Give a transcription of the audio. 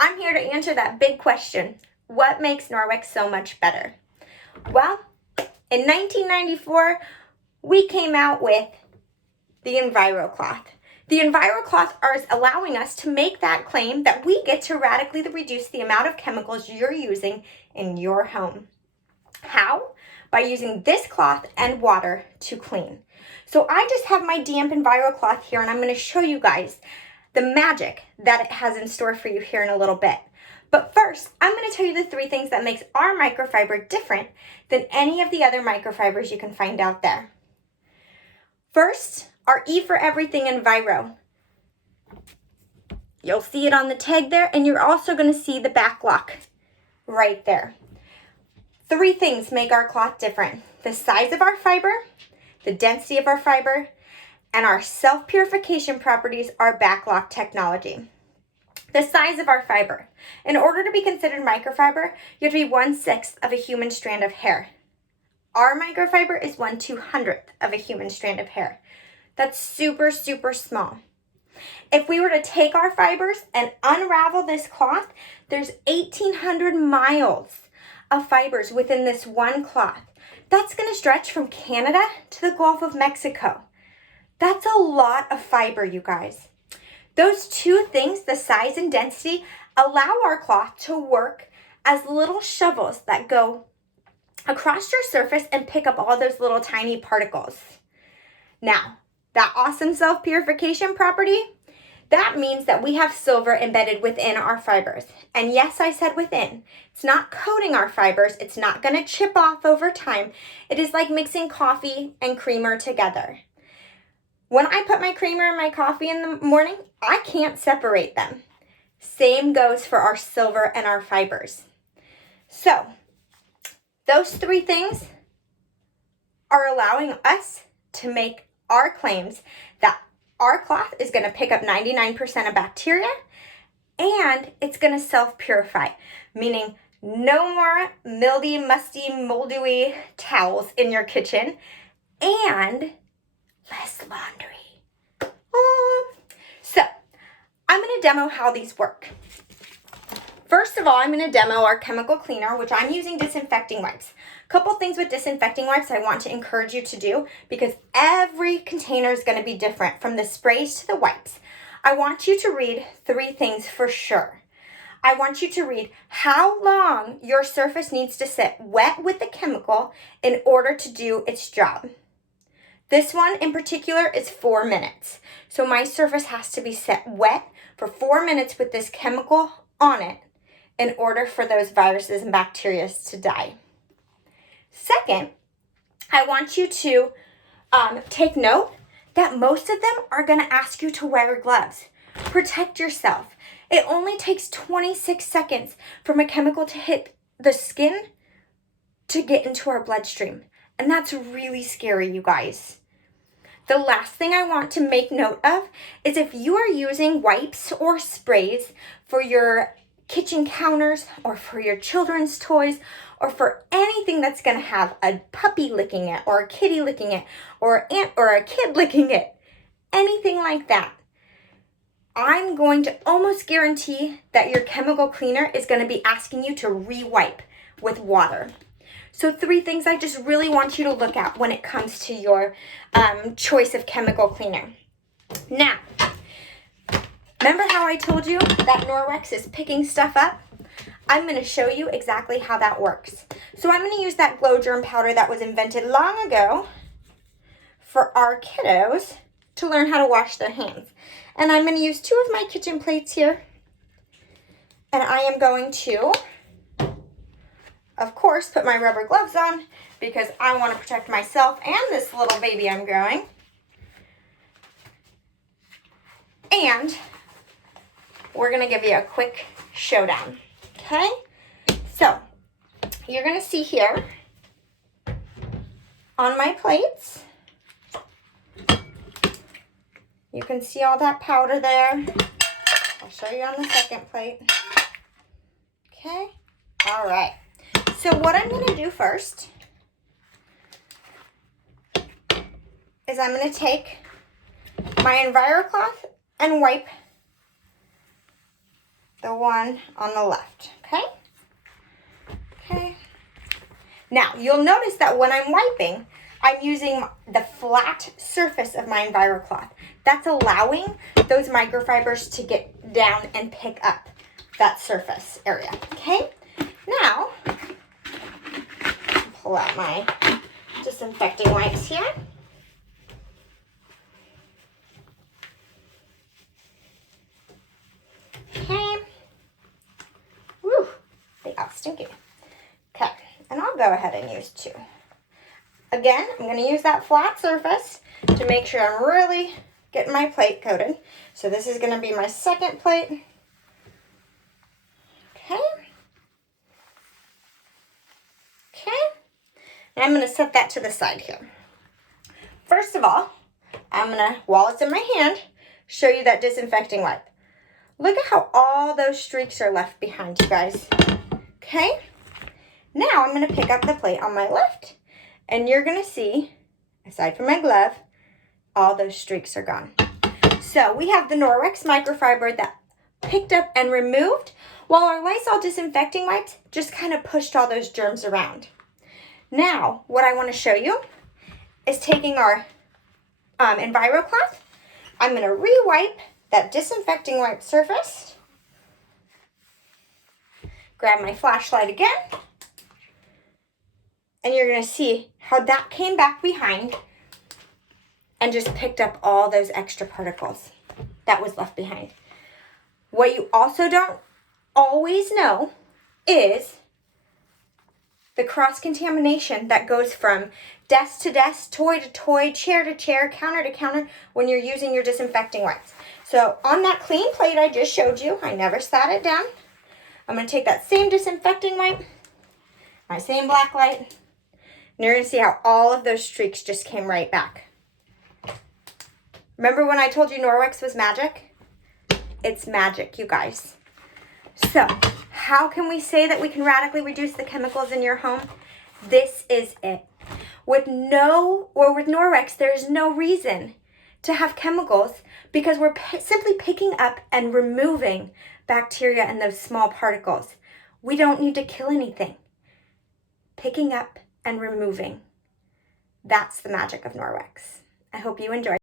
I'm here to answer that big question. What makes Norwex so much better? Well, in 1994, we came out with the EnviroCloth. The EnviroCloth is allowing us to make that claim that we get to radically reduce the amount of chemicals you're using in your home. How? By using this cloth and water to clean. So I just have my damp EnviroCloth here, and I'm going to show you guys the magic that it has in store for you here in a little bit. But first, I'm going to tell you the 3 things that makes our microfiber different than any of the other microfibers you can find out there. First, our E for Everything Enviro. You'll see it on the tag there, and you're also going to see the back lock right there. 3 things make our cloth different: the size of our fiber, the density of our fiber, and our self-purification properties, our backlock technology. The size of our fiber. In order to be considered microfiber, you have to be 1/6 of a human strand of hair. Our microfiber is 1/200th of a human strand of hair. That's super, super small. If we were to take our fibers and unravel this cloth, there's 1,800 miles of fibers within this one cloth. That's going to stretch from Canada to the Gulf of Mexico. That's a lot of fiber, you guys. Those 2 things, the size and density, allow our cloth to work as little shovels that go across your surface and pick up all those little tiny particles. Now, that awesome self-purification property, that means that we have silver embedded within our fibers. And yes, I said within. It's not coating our fibers. It's not going to chip off over time. It is like mixing coffee and creamer together. When I put my creamer in my coffee in the morning, I can't separate them. Same goes for our silver and our fibers. So, those 3 things are allowing us to make our claims that our cloth is going to pick up 99% of bacteria and it's going to self-purify, meaning no more mildy, musty, moldy towels in your kitchen and less laundry. So, I'm going to demo how these work. First of all, I'm going to demo our chemical cleaner, which I'm using disinfecting wipes. A couple things with disinfecting wipes I want to encourage you to do, because every container is going to be different, from the sprays to the wipes. I want you to read 3 things for sure. I want you to read how long your surface needs to sit wet with the chemical in order to do its job. This one in particular is 4 minutes. So my surface has to be set wet for 4 minutes with this chemical on it in order for those viruses and bacteria to die. Second, I want you to take note that most of them are going to ask you to wear gloves. Protect yourself. It only takes 26 seconds from a chemical to hit the skin to get into our bloodstream. And that's really scary, you guys. The last thing I want to make note of is if you are using wipes or sprays for your kitchen counters or for your children's toys or for anything that's going to have a puppy licking it or a kitty licking it or a kid licking it, anything like that, I'm going to almost guarantee that your chemical cleaner is going to be asking you to re-wipe with water. So 3 things I just really want you to look at when it comes to your choice of chemical cleaner. Now, remember how I told you that Norwex is picking stuff up? I'm going to show you exactly how that works. So I'm going to use that glow germ powder that was invented long ago for our kiddos to learn how to wash their hands. And I'm going to use 2 of my kitchen plates here. And I am going to, of course, put my rubber gloves on because I want to protect myself and this little baby I'm growing. And we're going to give you a quick showdown. Okay? So, you're going to see here on my plates, you can see all that powder there. I'll show you on the second plate. Okay? All right. So what I'm going to do first is I'm going to take my EnviroCloth and wipe the one on the left, okay? Okay. Now, you'll notice that when I'm wiping, I'm using the flat surface of my EnviroCloth. That's allowing those microfibers to get down and pick up that surface area, okay? Now, pull out my disinfecting wipes here. Okay. Woo, they got stinky. Okay, and I'll go ahead and use 2. Again, I'm going to use that flat surface to make sure I'm really getting my plate coated. So this is going to be my second plate. Okay. Okay. And I'm going to set that to the side here. First of all, I'm going to, while it's in my hand, show you that disinfecting wipe. Look at how all those streaks are left behind, you guys. Okay. Now I'm going to pick up the plate on my left. And you're going to see, aside from my glove, all those streaks are gone. So we have the Norwex microfiber that picked up and removed, while our Lysol disinfecting wipes just kind of pushed all those germs around. Now, what I want to show you is taking our EnviroCloth. I'm going to re-wipe that disinfecting wipe surface. Grab my flashlight again. And you're going to see how that came back behind and just picked up all those extra particles that was left behind. What you also don't always know is the cross-contamination that goes from desk to desk, toy to toy, chair to chair, counter to counter when you're using your disinfecting wipes. So on that clean plate I just showed you, I never sat it down. I'm going to take that same disinfecting wipe, my same black light, and you're going to see how all of those streaks just came right back. Remember when I told you Norwex was magic? It's magic, you guys. So, how can we say that we can radically reduce the chemicals in your home? This is it. With Norwex, there is no reason to have chemicals because we're simply picking up and removing bacteria and those small particles. We don't need to kill anything. Picking up and removing. That's the magic of Norwex. I hope you enjoy.